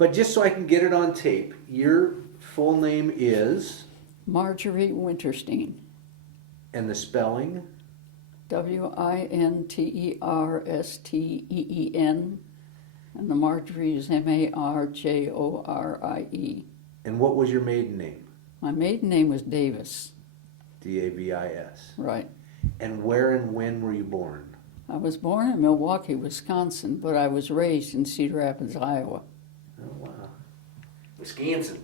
But just so I can get it on tape, your full name is, Marjorie Wintersteen. and the spelling? Wintersteen. And the Marjorie is Marjorie. And what was your maiden name? My maiden name was Davis. Davis. Right. And where and when were you born? I was born in Milwaukee, Wisconsin, but I was raised in Cedar Rapids, Iowa. Oh, wow. Wisconsin.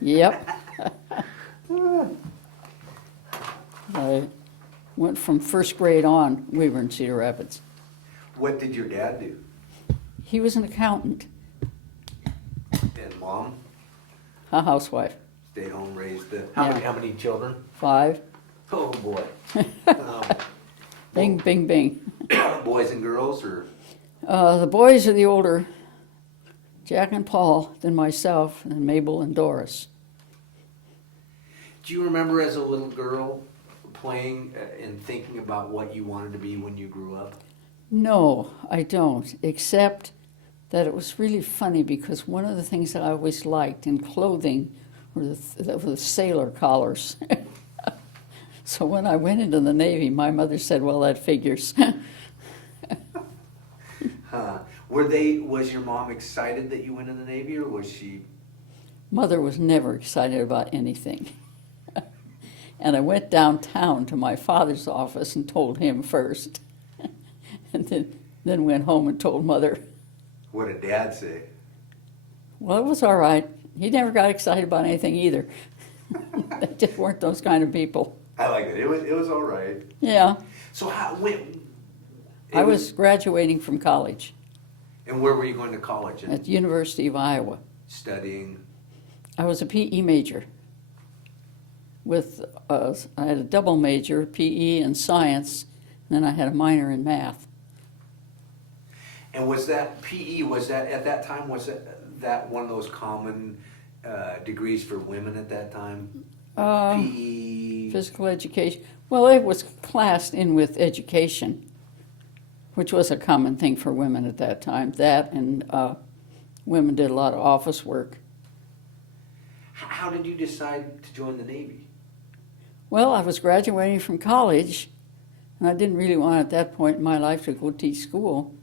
Yep. I went from first grade on, we were in Cedar Rapids. What did your dad do? He was an accountant, And mom? a housewife. Stayed home, raised the... Yeah. How many children? 5. Oh, boy. Bing, bing, bing. Boys and girls, or... The boys are the older, Jack and Paul, then myself, and Mabel and Doris. Do you remember as a little girl playing and thinking about what you wanted to be when you grew up? No, I don't, except that it was really funny because one of the things that I always liked in clothing were the sailor collars. So when I went into the Navy, my mother said, well, that figures. Was your mom excited that you went in the Navy, or was she... Mother was never excited about anything. And I went downtown to my father's office and told him first. And then went home and told Mother. What did Dad say? Well, it was all right. He never got excited about anything either. They just weren't those kind of people. I like it. It was all right. Yeah. So I was graduating from college And where were you going to college? at the University of Iowa. Studying? I was a PE major. I had a double major, PE and science, and then I had a minor in math. And was that PE, at that time, was that one of those common degrees for women at that time? PE? Physical education. Well, it was classed in with education, which was a common thing for women at that time. That and women did a lot of office work. How did you decide to join the Navy? Well, I was graduating from college, and I didn't really want at that point in my life to go teach school.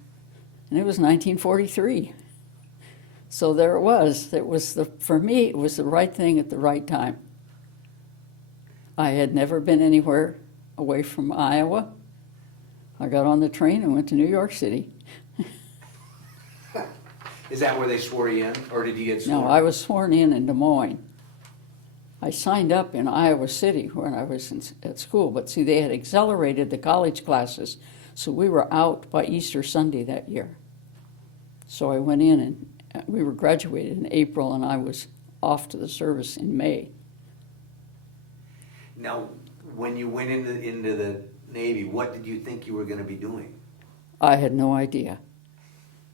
And it was 1943. So there it was. For me, it was the right thing at the right time. I had never been anywhere away from Iowa. I got on the train and went to New York City. Is that where they swore you in, or did you get sworn? No, I was sworn in Des Moines. I signed up in Iowa City when I was at school, but see, they had accelerated the college classes, so we were out by Easter Sunday that year. So I went in, and we were graduated in April, and I was off to the service in May. Now, when you went into the Navy, what did you think you were going to be doing? I had no idea.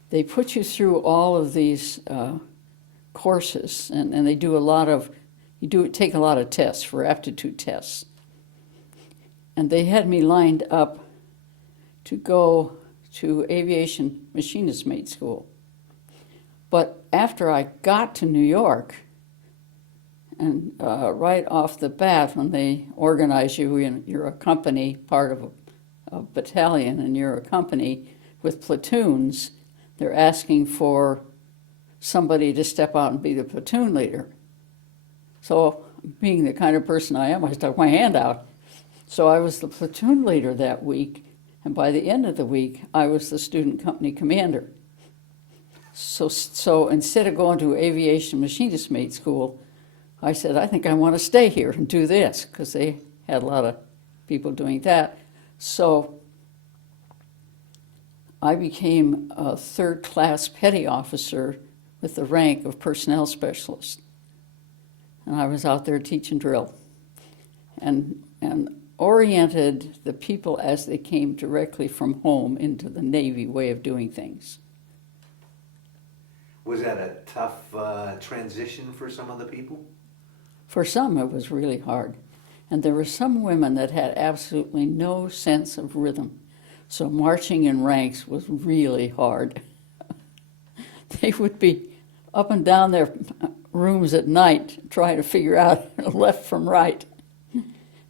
They put you through all of these courses, and they do a lot of, take a lot of tests for aptitude tests. And they had me lined up to go to aviation machinist mate school. But after I got to New York, and right off the bat, when they organize you, you're a company, part of a battalion, and you're a company with platoons, they're asking for somebody to step out and be the platoon leader. So, being the kind of person I am, I stuck my hand out. So I was the platoon leader that week, and by the end of the week, I was the student company commander. So instead of going to aviation machinist mate school, I said, I think I want to stay here and do this, because they had a lot of people doing that. So I became a third-class petty officer with the rank of personnel specialist. And I was out there teaching drill and oriented the people as they came directly from home into the Navy way of doing things. Was that a tough transition for some of the people? For some, it was really hard. And there were some women that had absolutely no sense of rhythm. So marching in ranks was really hard. They would be up and down their rooms at night trying to figure out left from right.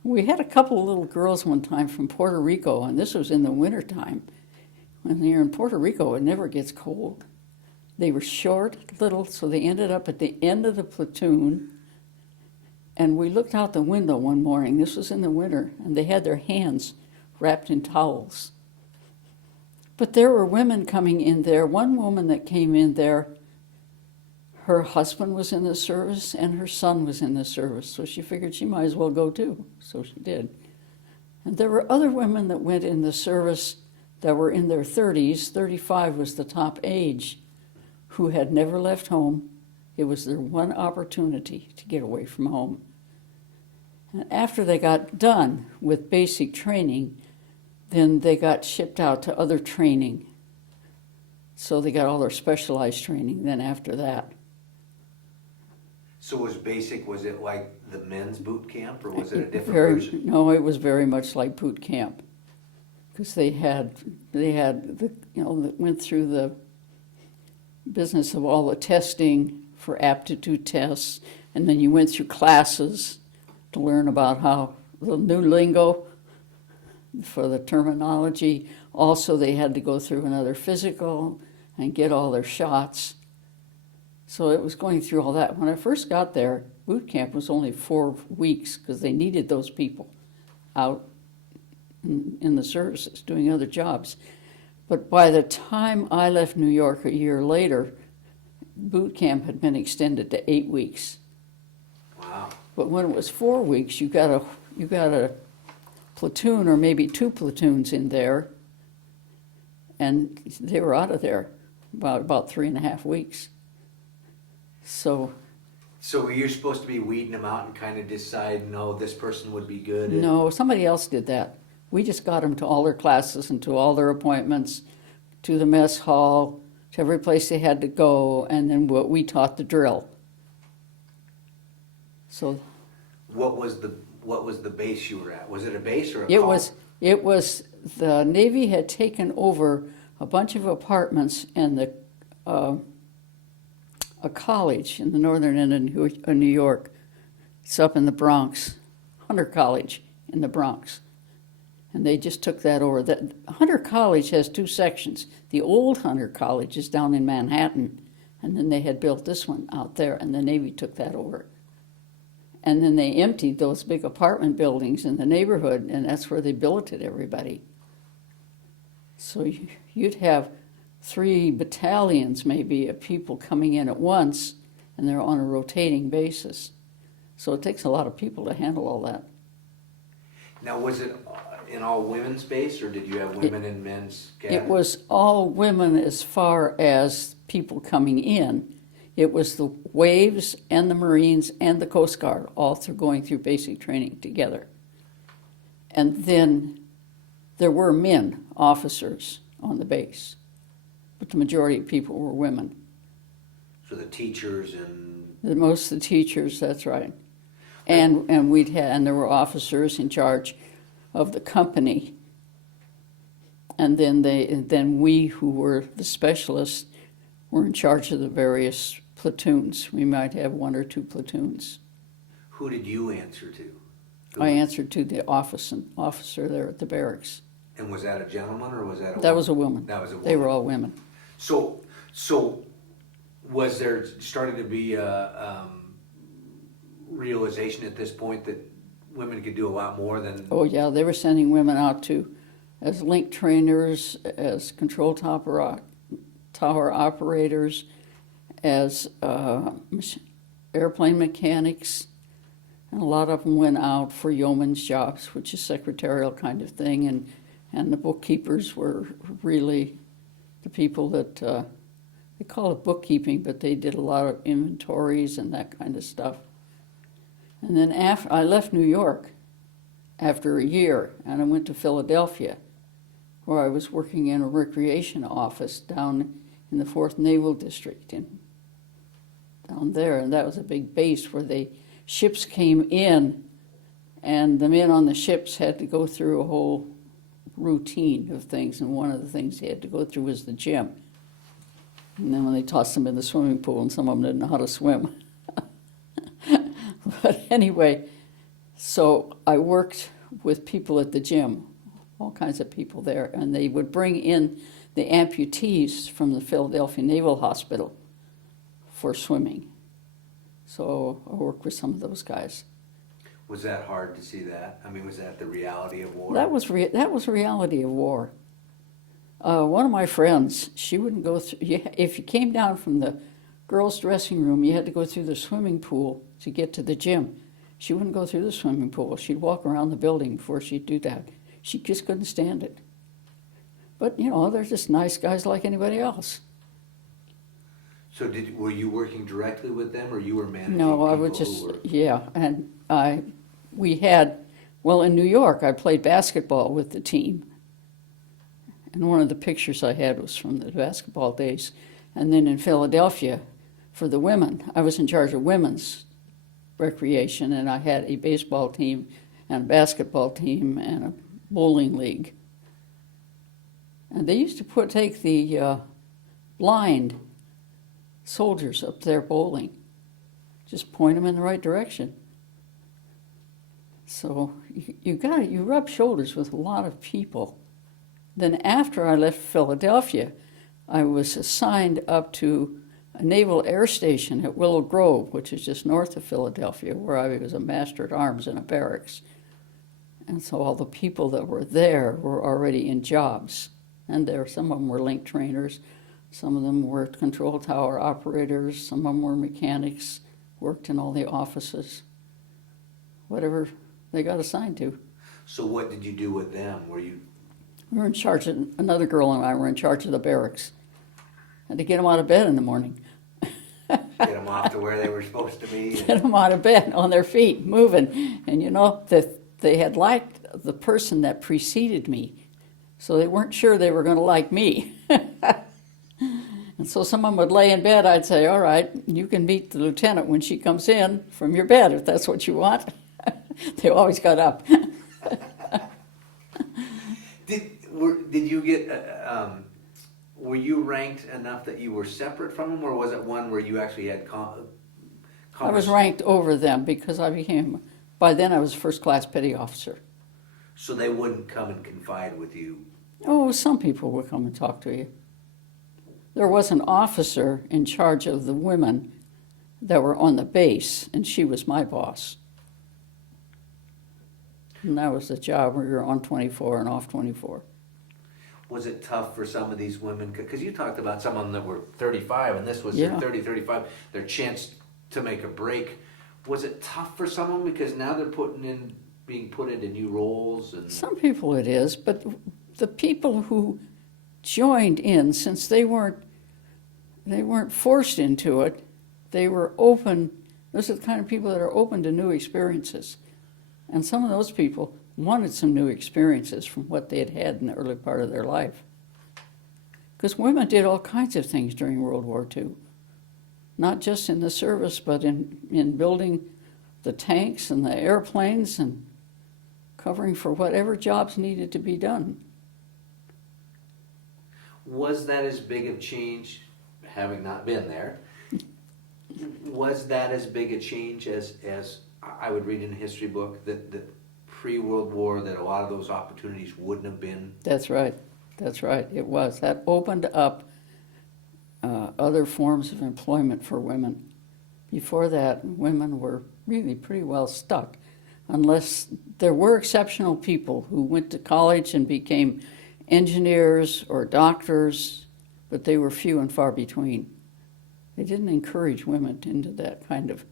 We had a couple of little girls one time from Puerto Rico, and this was in the wintertime. When you're in Puerto Rico, it never gets cold. They were short, little, so they ended up at the end of the platoon. And we looked out the window one morning, this was in the winter, and they had their hands wrapped in towels. But there were women coming in there. One woman that came in there, her husband was in the service and her son was in the service, so she figured she might as well go too, so she did. And there were other women that went in the service that were in their 30s, 35 was the top age, who had never left home. It was their one opportunity to get away from home. And after they got done with basic training, then they got shipped out to other training. So they got all their specialized training then after that. So was it like the men's boot camp, or was it a different version? No, it was very much like boot camp. Because they had went through the business of all the testing for aptitude tests, and then you went through classes to learn about how the new lingo for the terminology. Also, they had to go through another physical and get all their shots. So it was going through all that. When I first got there, boot camp was only 4 weeks because they needed those people out in the services doing other jobs. But by the time I left New York a year later, boot camp had been extended to 8 weeks. Wow. But when it was 4 weeks, you got a platoon or maybe 2 platoons in there, and they were out of there about 3.5 weeks. So were you supposed to be weeding them out and kind of decide, no, this person would be good? No, somebody else did that. We just got them to all their classes and to all their appointments, to the mess hall, to every place they had to go, and then we taught the drill. So, what was the base you were at? Was it a base or a it call? was the Navy had taken over a bunch of apartments and a college in the northern end of New York. It's up in the Bronx, Hunter College in the Bronx. And they just took that over. Hunter College has 2 sections. The old Hunter College is down in Manhattan, and then they had built this one out there, and the Navy took that over. And then they emptied those big apartment buildings in the neighborhood, and that's where they billeted everybody. So you'd have 3 battalions maybe of people coming in at once, and they're on a rotating basis. So it takes a lot of people to handle all that. Now, was it in all women's base, or did you have women and men's scattered? It was all women as far as people coming in. It was the Waves and the Marines and the Coast Guard all going through basic training together. And then there were men, officers, on the base, but the majority of people were women. So the teachers and... Most of the teachers, that's right. And there were officers in charge of the company. And then we who were the specialists were in charge of the various platoons. We might have 1 or 2 platoons. Who did you answer to? I answered to the officer there at the barracks. And was that a gentleman or was that a woman? That was a woman. That was a woman. They were all women. So was there starting to be a realization at this point that women could do a lot more than... Oh yeah, they were sending women out as link trainers, as control tower operators, as airplane mechanics, and a lot of them went out for yeoman's jobs, which is secretarial kind of thing, and the bookkeepers were really the people that, they call it bookkeeping, but they did a lot of inventories and that kind of stuff. And then after I left New York after a year, and I went to Philadelphia, where I was working in a recreation office down in the 4th Naval District, down there, and that was a big base where ships came in, and the men on the ships had to go through a whole routine of things, and one of the things they had to go through was the gym. And then when they tossed them in the swimming pool, and some of them didn't know how to swim. But anyway, so I worked with people at the gym, all kinds of people there, and they would bring in the amputees from the Philadelphia Naval Hospital for swimming. So I worked with some of those guys. Was that hard to see that? I mean, was that the reality of war? That was reality of war. One of my friends, she wouldn't go through. If you came down from the girls' dressing room, you had to go through the swimming pool to get to the gym. She wouldn't go through the swimming pool. She'd walk around the building before she'd do that. She just couldn't stand it. But they're just nice guys like anybody else. So were you working directly with them, or you were managing? No, I would just and in New York I played basketball with the team. And one of the pictures I had was from the basketball days. And then in Philadelphia, for the women, I was in charge of women's recreation, and I had a baseball team and a basketball team and a bowling league. And they used to take the blind soldiers up there bowling, just point them in the right direction. So you rub shoulders with a lot of people. Then after I left Philadelphia, I was assigned up to a naval air station at Willow Grove, which is just north of Philadelphia, where I was a master at arms in a barracks. And so all the people that were there were already in jobs. And some of them were link trainers, some of them were control tower operators, some of them were mechanics, worked in all the offices, whatever they got assigned to. So what did you do with them? We were in charge another girl and I were in charge of the barracks. Had to get them out of bed in the morning. Get them off to where they were supposed to be? Get them out of bed, on their feet, moving. And they had liked the person that preceded me, so they weren't sure they were going to like me. And so someone would lay in bed, I'd say, all right, you can meet the lieutenant when she comes in from your bed, if that's what you want. They always got up. Did you get, were you ranked enough that you were separate from them, or was it one where you actually had I was ranked over them because by then I was first class petty officer. So they wouldn't come and confide with you? Oh, some people would come and talk to you. There was an officer in charge of the women that were on the base, and she was my boss. And that was the job where you're on 24 and off 24. Was it tough for some of these women? Because you talked about some of them that were 35, and this was Yeah. their 30, 35, their chance to make a break. Was it tough for some of them? Because now they're being put into new roles? And Some people it is, but the people who joined in, since they weren't forced into it, they were open. Those are the kind of people that are open to new experiences. And some of those people wanted some new experiences from what they had had in the early part of their life. Because women did all kinds of things during World War II. Not just in the service, but in building the tanks and the airplanes and covering for whatever jobs needed to be done. Was that as big of change, having not been there, was that as big a change as I would read in a history book, that pre-World War, that a lot of those opportunities wouldn't have been? That's right. It was. That opened up other forms of employment for women. Before that, women were really pretty well stuck, unless there were exceptional people who went to college and became engineers or doctors, but they were few and far between. They didn't encourage women into that kind of,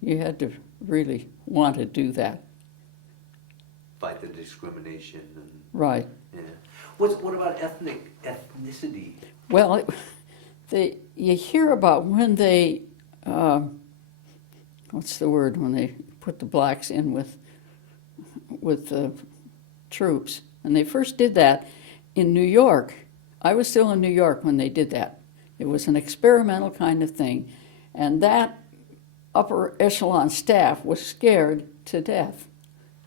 you had to really want to do that. Fight the discrimination. Right. Yeah. What about ethnicity? Well, you hear about when they, what's the word, when they put the blacks in with the troops. And they first did that in New York. I was still in New York when they did that. It was an experimental kind of thing. And that upper echelon staff was scared to death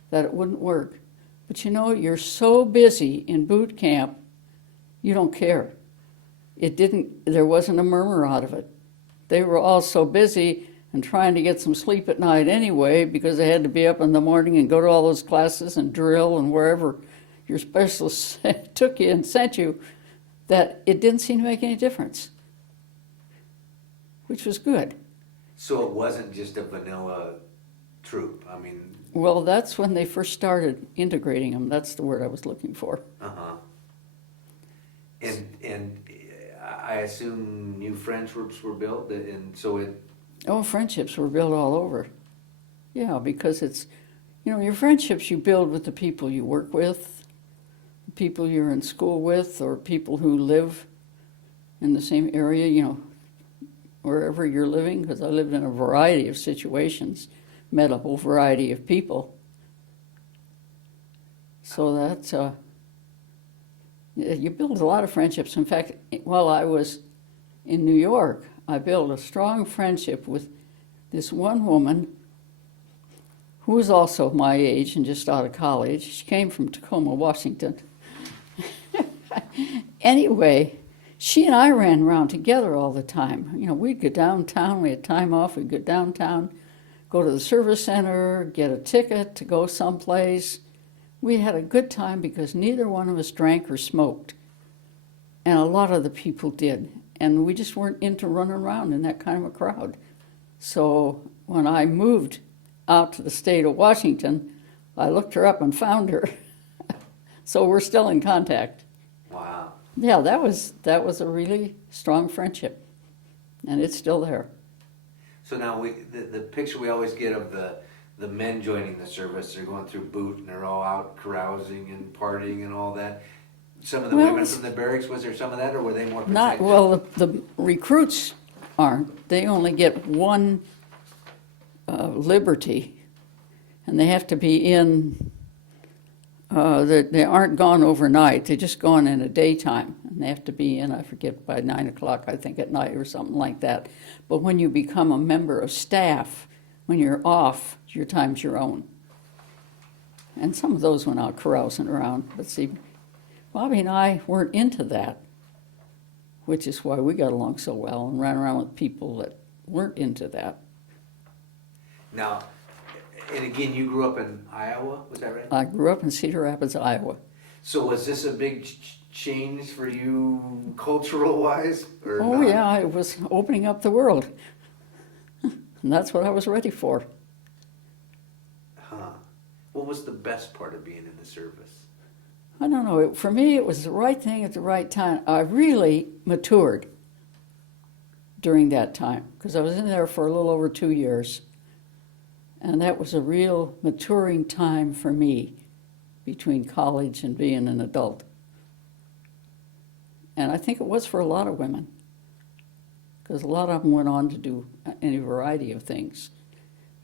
that it wouldn't work. But you're so busy in boot camp, you don't care. there wasn't a murmur out of it. They were all so busy and trying to get some sleep at night anyway because they had to be up in the morning and go to all those classes and drill and wherever your specialist took you and sent you, that it didn't seem to make any difference, which was good. So it wasn't just a vanilla troop. I mean, Well, that's when they first started integrating them. That's the word I was looking for. uh-huh. And I assume new friendships were built, and so it. Oh, friendships were built all over. Yeah, because it's, your friendships you build with the people you work with, people you're in school with, or people who live in the same area, wherever you're living, because I lived in a variety of situations, met a whole variety of people. So that's, you build a lot of friendships. In fact, while I was in New York, I built a strong friendship with this one woman who was also my age and just out of college. She came from Tacoma, Washington. Anyway, she and I ran around together all the time. We'd go downtown, we had time off, we'd go downtown, go to the service center, get a ticket to go someplace. We had a good time because neither one of us drank or smoked. And a lot of the people did. And we just weren't into running around in that kind of a crowd. So when I moved out to the state of Washington, I looked her up and found her. So we're still in contact. Wow. Yeah, that was a really strong friendship. And it's still there. So now the picture we always get of the men joining the service, they're going through boot and they're all out carousing and partying and all that. Some of the women from the barracks, was there some of that, or were they more protected? The recruits aren't. They only get one liberty, and they have to be in, they aren't gone overnight, they're just gone in a daytime, and they have to be in, I forget, by 9 o'clock, I think, at night or something like that. But when you become a member of staff, when you're off, your time's your own. And some of those went out carousing around, but see, Bobby and I weren't into that, which is why we got along so well and ran around with people that weren't into that. Now, and again, you grew up in Iowa, was that right? I grew up in Cedar Rapids, Iowa. So was this a big change for you cultural-wise? Or Oh, not? yeah, it was opening up the world. And that's what I was ready for. Huh. What was the best part of being in the service? I don't know. For me, it was the right thing at the right time. I really matured during that time because I was in there for a little over 2 years. And that was a real maturing time for me between college and being an adult. And I think it was for a lot of women because a lot of them went on to do any variety of things.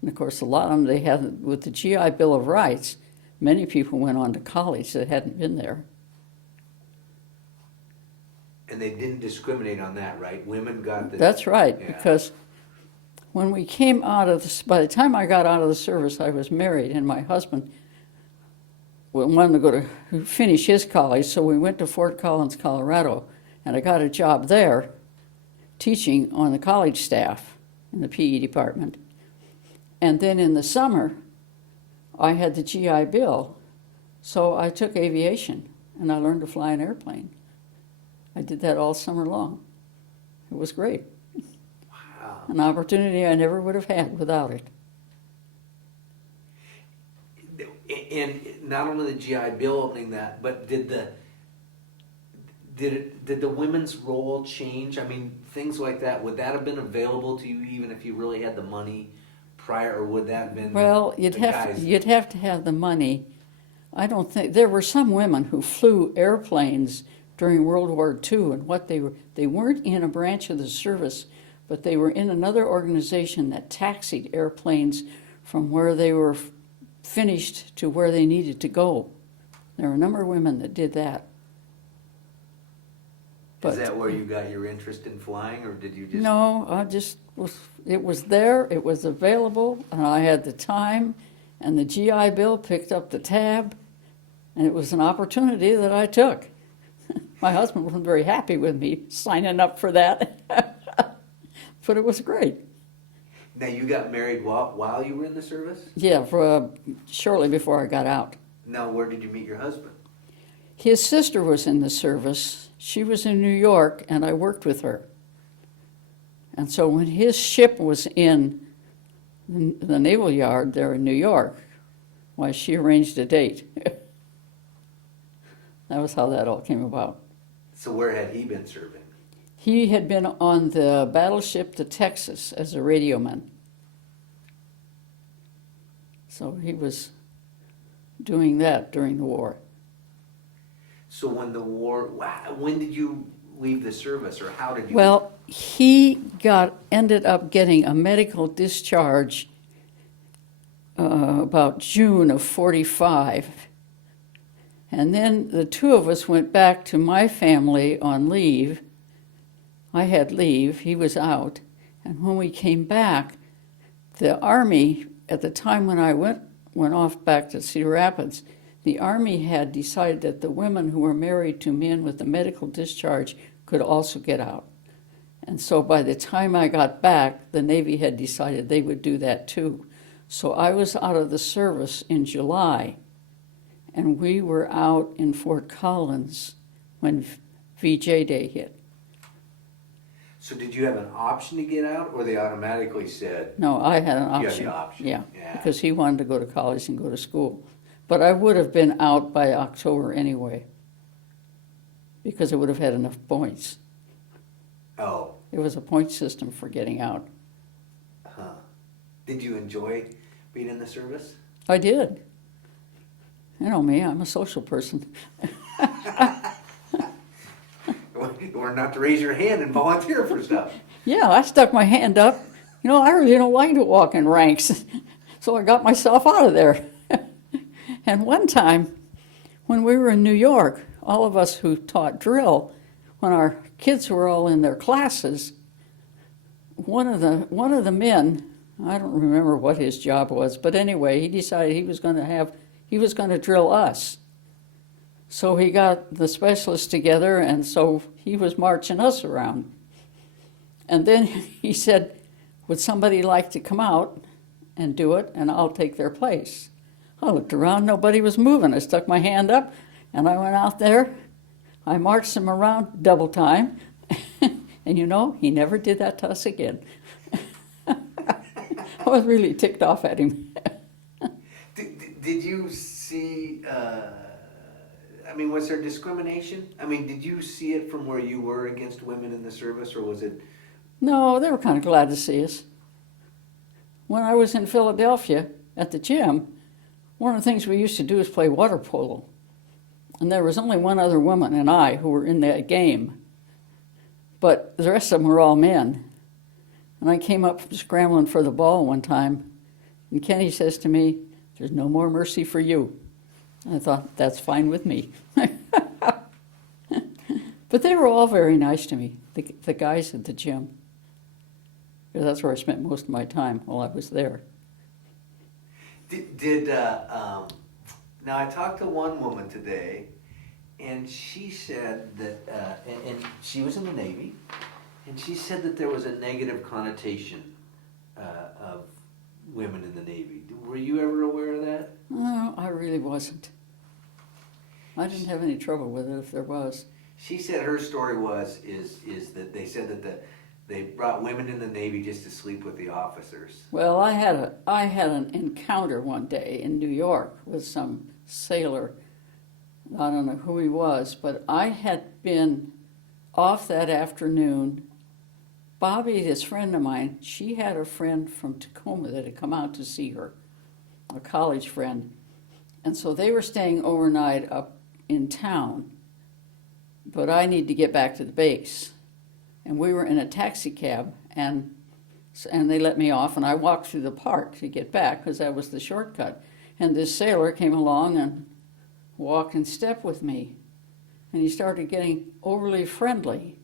And of course, a lot of them, they had, with the GI Bill of Rights, many people went on to college that hadn't been there. And they didn't discriminate on that, right? Women got the... That's right, Yeah. because when we came out of the, by the time I got out of the service, I was married, and my husband wanted to go to finish his college, so we went to Fort Collins, Colorado, and I got a job there teaching on the college staff in the PE department. And then in the summer, I had the GI Bill, so I took aviation, and I learned to fly an airplane. I did that all summer long. It was great. Wow. An opportunity I never would have had without it. And not only the GI Bill opening that, but did the women's role change? I mean, things like that, would that have been available to you even if you really had the money prior, or would that have been... Well, you'd have to have the money. I don't think there were some women who flew airplanes during World War II, and what they weren't in a branch of the service, but they were in another organization that taxied airplanes from where they were finished to where they needed to go. There were a number of women that did that. But Is that where you got your interest in flying, or did you just... no, it was there, it was available, and I had the time, and the GI Bill picked up the tab, and it was an opportunity that I took. My husband wasn't very happy with me signing up for that, but it was great. Now, you got married while you were in the service? Yeah, for shortly before I got out. Now, where did you meet your husband? His sister was in the service. She was in New York, and I worked with her. And so when his ship was in the naval yard there in New York, why, she arranged a date. That was how that all came about. So where had he been serving? He had been on the battleship the Texas as a radioman. So he was doing that during the war. So when the war, when did you leave the service, or how did you? Well, he ended up getting a medical discharge about June of 45. And then the two of us went back to my family on leave. I had leave, he was out. And when we came back, the Army, at the time when I went off back to Cedar Rapids, the Army had decided that the women who were married to men with a medical discharge could also get out. And so by the time I got back, the Navy had decided they would do that too. So I was out of the service in July, and we were out in Fort Collins when VJ Day hit. So did you have an option to get out, or they automatically said? No, I had an option. You had the option. Yeah, Yeah. because he wanted to go to college and go to school. But I would have been out by October anyway, because I would have had enough points. Oh. It was a point system for getting out. Huh. Did you enjoy being in the service? I did. You know me, I'm a social person. Or not to raise your hand and volunteer for stuff. Yeah, I stuck my hand up. You know, I really don't like to walk in ranks, so I got myself out of there. And one time, when we were in New York, all of us who taught drill, when our kids were all in their classes, one of the men, I don't remember what his job was, but anyway, he decided he was going to drill us. So he got the specialists together, and so he was marching us around. And then he said, would somebody like to come out and do it, and I'll take their place. I looked around, nobody was moving. I stuck my hand up, and I went out there. I marched him around double time. And you know, he never did that to us again. I was really ticked off at him. Did you see, I mean, was there discrimination? I mean, did you see it from where you were against women in the service, or was it? No, they were kind of glad to see us. When I was in Philadelphia at the gym, one of the things we used to do is play water polo. And there was only one other woman and I who were in that game. But the rest of them were all men. And I came up scrambling for the ball one time, and Kenny says to me, "There's no more mercy for you." I thought, that's fine with me. But they were all very nice to me, the guys at the gym. Because that's where I spent most of my time while I was there. Now I talked to one woman today, and she said that, and she was in the Navy, and she said that there was a negative connotation of women in the Navy. Were you ever aware of that? No, I really wasn't. I didn't have any trouble with it if there was. She said her story is that they said that they brought women in the Navy just to sleep with the officers. Well, I had an encounter one day in New York with some sailor. I don't know who he was, but I had been off that afternoon. Bobby, this friend of mine, she had a friend from Tacoma that had come out to see her, a college friend. And so they were staying overnight up in town, but I need to get back to the base. And we were in a taxi cab, and they let me off, and I walked through the park to get back because that was the shortcut. And this sailor came along and walked in step with me, and he started getting overly friendly.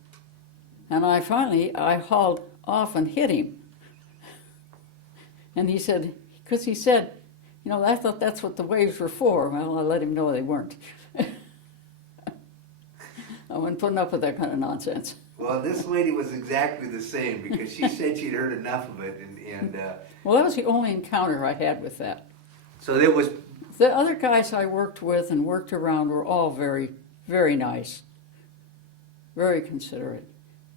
And I hauled off and hit him. And he said, you know, I thought that's what the waves were for. Well, I let him know they weren't. I wasn't putting up with that kind of nonsense. Well, this lady was exactly the same because she said she'd heard enough of it, and Well, that was the only encounter I had with that. so there was. The other guys I worked with and worked around were all very, very nice, very considerate.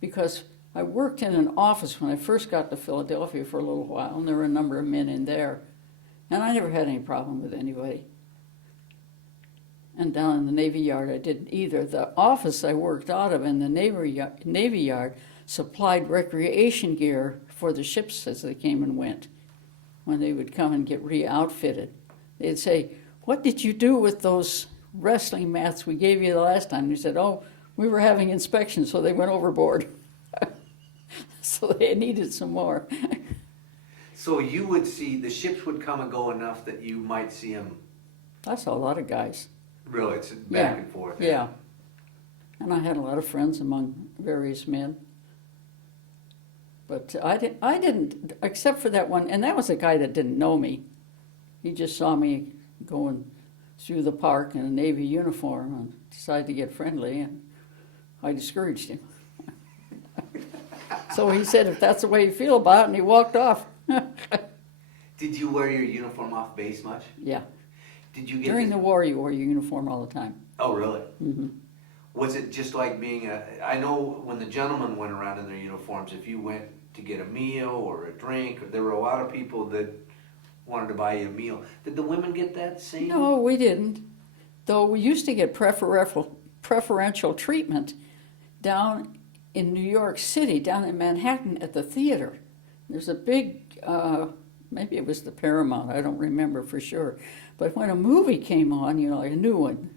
Because I worked in an office when I first got to Philadelphia for a little while, and there were a number of men in there, and I never had any problem with anybody. And down in the Navy Yard, I didn't either. The office I worked out of in the Navy Yard supplied recreation gear for the ships as they came and went. When they would come and get re-outfitted, they'd say, "What did you do with those wrestling mats we gave you the last time?" And we said, "Oh, we were having inspections, so they went overboard." So they needed some more. So you would see the ships would come and go enough that you might see them. I saw a lot of guys. Really, it's back and forth. Yeah. And I had a lot of friends among various men. But I didn't, except for that one, and that was a guy that didn't know me. He just saw me going through the park in a Navy uniform and decided to get friendly, and I discouraged him. So he said, "If that's the way you feel about it," and he walked off. Did you wear your uniform off base much? Yeah. Did you get During the war, you wore your uniform all the time. Oh, really? Mm-hmm. Was it just like being I know when the gentlemen went around in their uniforms, if you went to get a meal or a drink, there were a lot of people that wanted to buy you a meal. Did the women get that same? No, we didn't. Though we used to get preferential treatment down in New York City, down in Manhattan at the theater. There's a big, maybe it was the Paramount, I don't remember for sure. But when a movie came on, like a new one,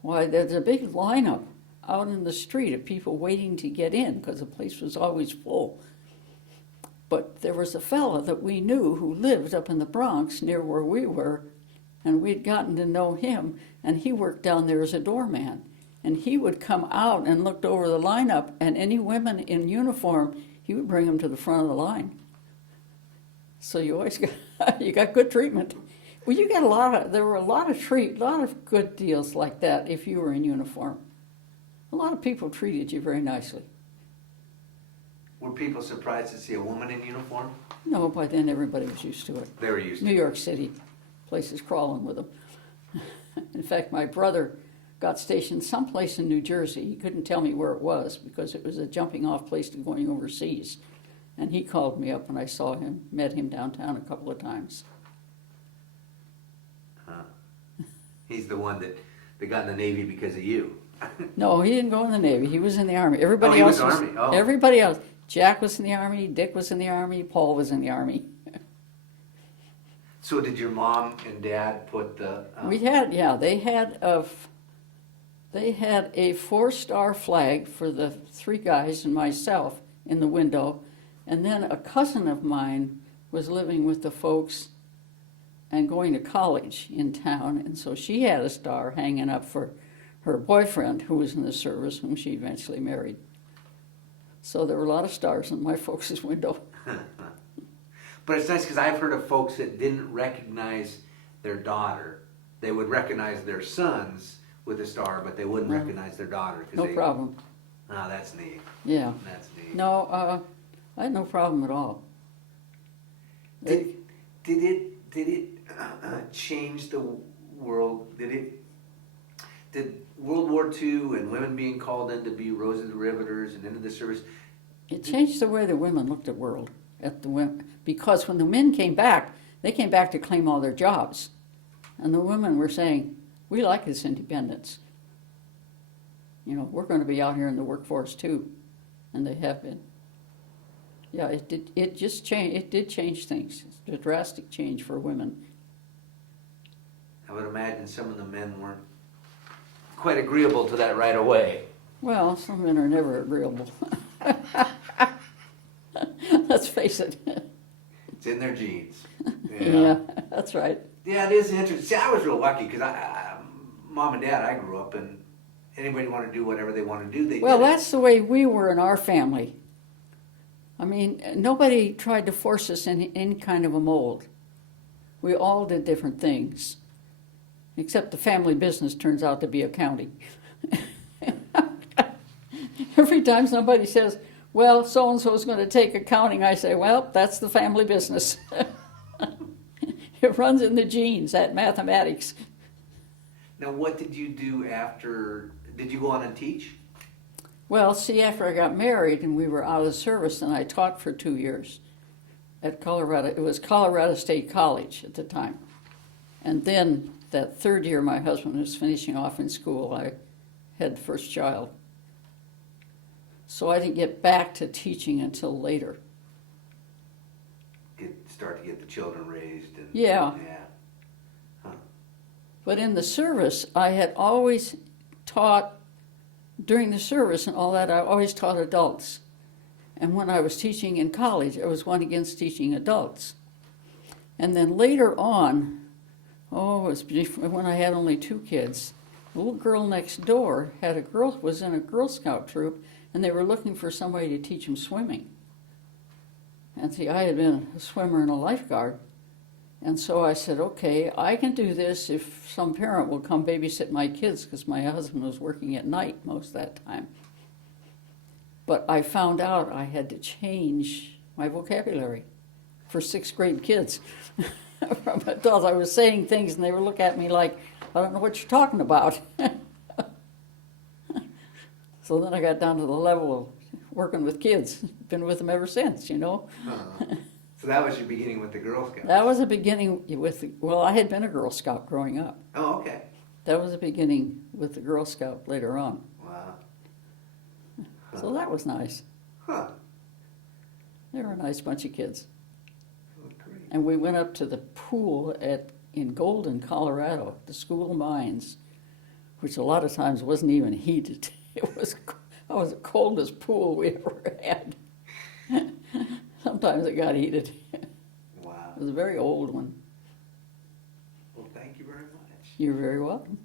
why, there's a big lineup out in the street of people waiting to get in because the place was always full. But there was a fella that we knew who lived up in the Bronx near where we were, and we'd gotten to know him, and he worked down there as a doorman. And he would come out and looked over the lineup, and any women in uniform, he would bring them to the front of the line. So you always got good treatment. Well, there were a lot of good deals like that if you were in uniform. A lot of people treated you very nicely. Were people surprised to see a woman in uniform? No, by then everybody was used to it. They were used to it. New York City, places crawling with them. In fact, my brother got stationed someplace in New Jersey. He couldn't tell me where it was because it was a jumping off place to going overseas. And he called me up and I saw him, met him downtown a couple of times. He's the one that got in the Navy because of you. No, he didn't go in the Navy. He was in the Army. Everybody he else was Army. Oh. Everybody else. Jack was in the Army. Dick was in the Army. Paul was in the Army. So did your mom and dad put the? They had a 4-star flag for the 3 guys and myself in the window, and then a cousin of mine was living with the folks and going to college in town, and so she had a star hanging up for her boyfriend who was in the service, whom she eventually married. So there were a lot of stars in my folks' window. But it's nice because I've heard of folks that didn't recognize their daughter. They would recognize their sons with a star, but they wouldn't recognize their daughter. No problem. Oh, that's neat. Yeah. That's neat. No, I had no problem at all. Did it change the world? Did World War II and women being called in to be Rosie the Riveters and into the service? It changed the way the women looked at world, because when the men came back, they came back to claim all their jobs. And the women were saying, "We like this independence. We're going to be out here in the workforce too." And they have been. Yeah, it did change things. It's a drastic change for women. I would imagine some of the men weren't quite agreeable to that right away. Well, some men are never agreeable. Let's face it. It's in their genes. Yeah, that's right. Yeah, it is interesting. See, I was real lucky because Mom and Dad, I grew up, and anybody wanted to do whatever they wanted to do, they did. Well, that's the way we were in our family. I mean, nobody tried to force us in any kind of a mold. We all did different things, except the family business turns out to be accounting. Every time somebody says, well, so-and-so's going to take accounting, I say, well, that's the family business. It runs in the genes, that mathematics. Now, what did you do after? Did you go on and teach? Well, see, after I got married and we were out of the service, then I taught for 2 years at Colorado. It was Colorado State College at the time. And then that third year my husband was finishing off in school, I had the first child. So I didn't get back to teaching until later. Start to get the children raised. And, Yeah. Yeah. Huh. But in the service, I had always taught, during the service and all that, I always taught adults. And when I was teaching in college, I was one against teaching adults. And then later on, it was when I had only 2 kids, the little girl next door was in a Girl Scout troop, and they were looking for somebody to teach them swimming. And see, I had been a swimmer and a lifeguard. And so I said, okay, I can do this if some parent will come babysit my kids, because my husband was working at night most of that time. But I found out I had to change my vocabulary for 6th grade kids. From adults, I was saying things and they would look at me like, I don't know what you're talking about. So then I got down to the level of working with kids. Been with them ever since, you know. So that was your beginning with the Girl Scouts? That was a beginning with, well, I had been a Girl Scout growing up. Oh, okay. That was a beginning with the Girl Scout later on. Wow. Huh. So that was nice. Huh. They were a nice bunch of kids. Oh, great. And we went up to the pool in Golden, Colorado, the School of Mines, which a lot of times wasn't even heated. It was the coldest pool we ever had. Sometimes it got heated. Wow. It was a very old one. Well, thank you very much. You're very welcome.